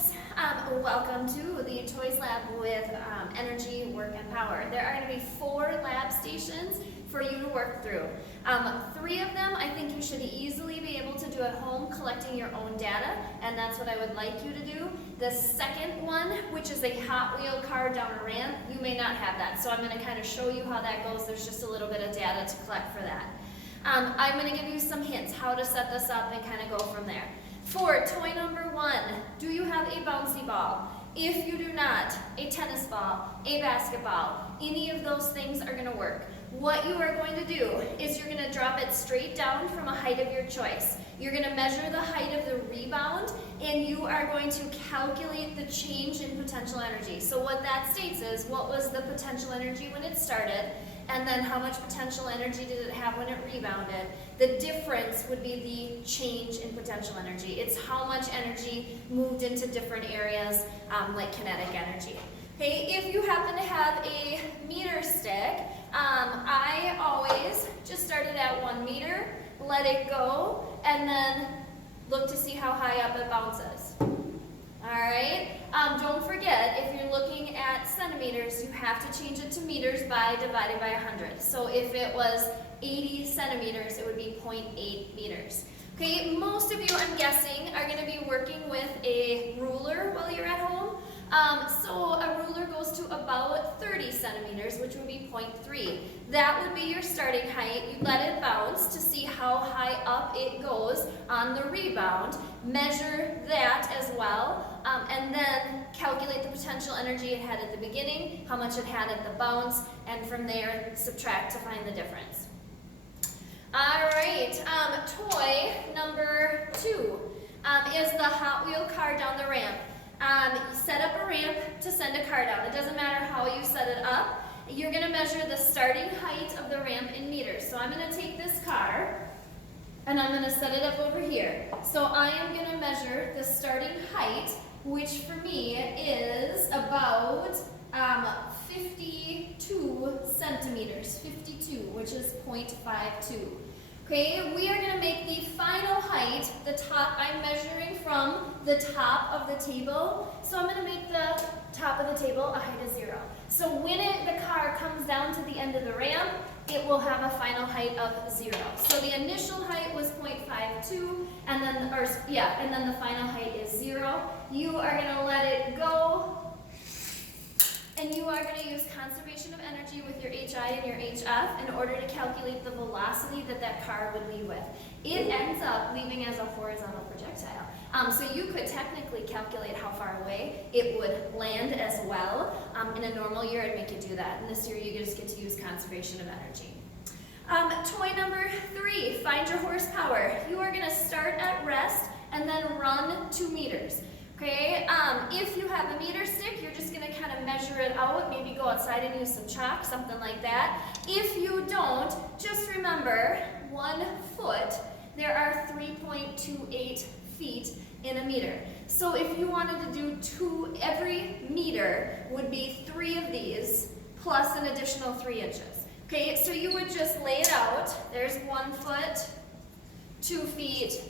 folks. Welcome to the Toys Lab with Energy, Work, and Power. There are going to be 4 lab stations for you to work through. 3 of them I think you should easily be able to do at home, collecting your own data, and that's what I would like you to do. The second one, which is a Hot Wheel car down a ramp, you may not have that, so I'm going to kind of show you how that goes. There's just a little bit of data to collect for that. I'm going to give you some hints how to set this up and kind of go from there. For toy number 1, do you have a bouncy ball? If you do not, a tennis ball, a basketball, any of those things are going to work. What you are going to do is you're going to drop it straight down from a height of your choice. You're going to measure the height of the rebound, and you are going to calculate the change in potential energy. So what that states is, what was the potential energy when it started, and then how much potential energy did it have when it rebounded. The difference would be the change in potential energy. It's how much energy moved into different areas, like kinetic energy. Okay, if you happen to have a meter stick, I always just start it at 1 meter, let it go, and then look to see how high up it bounces. Alright, don't forget, if you're looking at centimeters, you have to change it to meters by divided by 100. So if it was 80 centimeters, it would be 0.8 meters. Okay, most of you, I'm guessing, are going to be working with a ruler while you're at home. So a ruler goes to about 30 centimeters, which would be 0.3. That would be your starting height. You let it bounce to see how high up it goes on the rebound. Measure that as well, and then calculate the potential energy it had at the beginning, how much it had at the bounce, and from there subtract to find the difference. Alright, toy number 2 is the Hot Wheel car down the ramp. Set up a ramp to send a car down. It doesn't matter how you set it up. You're going to measure the starting height of the ramp in meters. So I'm going to take this car and I'm going to set it up over here. So I am going to measure the starting height, which for me is about 52 centimeters, 52, which is 0.52. Okay, we are going to make the final height, the top, I'm measuring from the top of the table, so I'm going to make the top of the table a height of 0. So when the car comes down to the end of the ramp, it will have a final height of 0. So the initial height was 0.52, and then, and then the final height is 0. You are going to let it go, and you are going to use conservation of energy with your HI and your HF in order to calculate the velocity that that car would leave with. It ends up leaving as a horizontal projectile. So you could technically calculate how far away it would land as well. In a normal year, I'd make you do that. In this year, you just get to use conservation of energy. Toy number 3, find your horsepower. You are going to start at rest and then run 2 meters. Okay, if you have a meter stick, you're just going to kind of measure it out, maybe go outside and use some chalk, something like that. If you don't, just remember, 1 foot, there are 3.28 feet in a meter. So if you wanted to do 2, every meter would be 3 of these, plus an additional 3 inches. Okay, so you would just lay it out. There's 1 foot, 2 feet,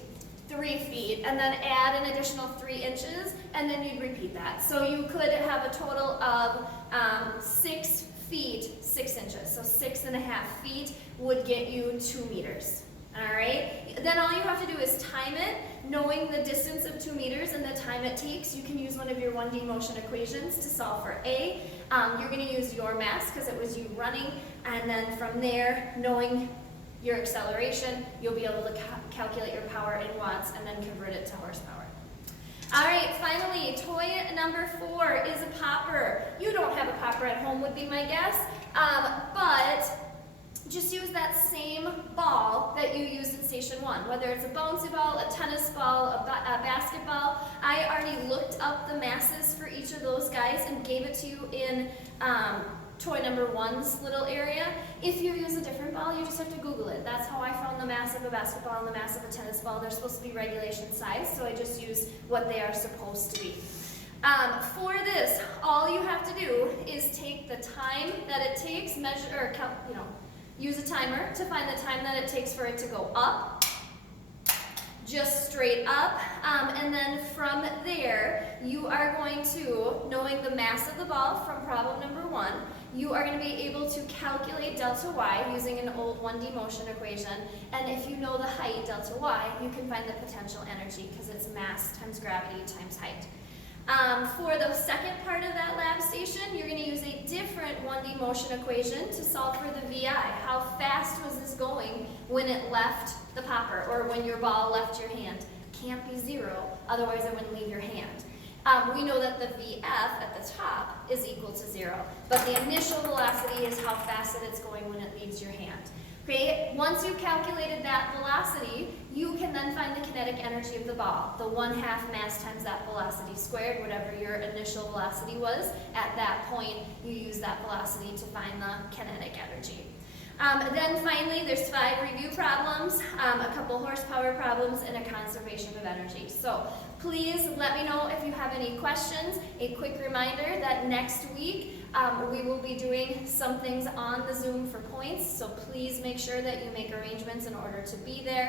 3 feet, and then add an additional 3 inches, and then you'd repeat that. So you could have a total of 6 feet, 6 inches. So 6.5 feet would get you 2 meters. All right? Then all you have to do is time it, knowing the distance of 2 meters and the time it takes. You can use one of your 1D motion equations to solve for A. You're going to use your mass because it was you running, and then from there, knowing your acceleration, you'll be able to calculate your power in watts and then convert it to horsepower. All right, finally, toy number 4 is a popper. You don't have a popper at home would be my guess, but just use that same ball that you used in station 1, whether it's a bouncy ball, a tennis ball, a basketball. I already looked up the masses for each of those guys and gave it to you in toy number 1's little area. If you use a different ball, you just have to Google it. That's how I found the mass of a basketball and the mass of a tennis ball. They're supposed to be regulation size, so I just used what they are supposed to be. For this, all you have to do is take the time that it takes, measure, or use a timer to find the time that it takes for it to go up, just straight up, and then from there, you are going to, knowing the mass of the ball from problem number 1, you are going to be able to calculate delta y using an old 1D motion equation, and if you know the height, delta y, you can find the potential energy because it's mass times gravity times height. For the second part of that lab station, you're going to use a different 1D motion equation to solve for the VI. How fast was this going when it left the popper, or when your ball left your hand? Can't be 0, otherwise it wouldn't leave your hand. We know that the VF at the top is equal to 0, but the initial velocity is how fast it's going when it leaves your hand. Okay, once you've calculated that velocity, you can then find the kinetic energy of the ball, the 1/2 mass times that velocity squared, whatever your initial velocity was. At that point, you use that velocity to find the kinetic energy. Then finally, there's 5 review problems, a couple horsepower problems, and a conservation of energy. So please let me know if you have any questions. A quick reminder that next week, we will be doing some things on the Zoom for points, so please make sure that you make arrangements in order to be there.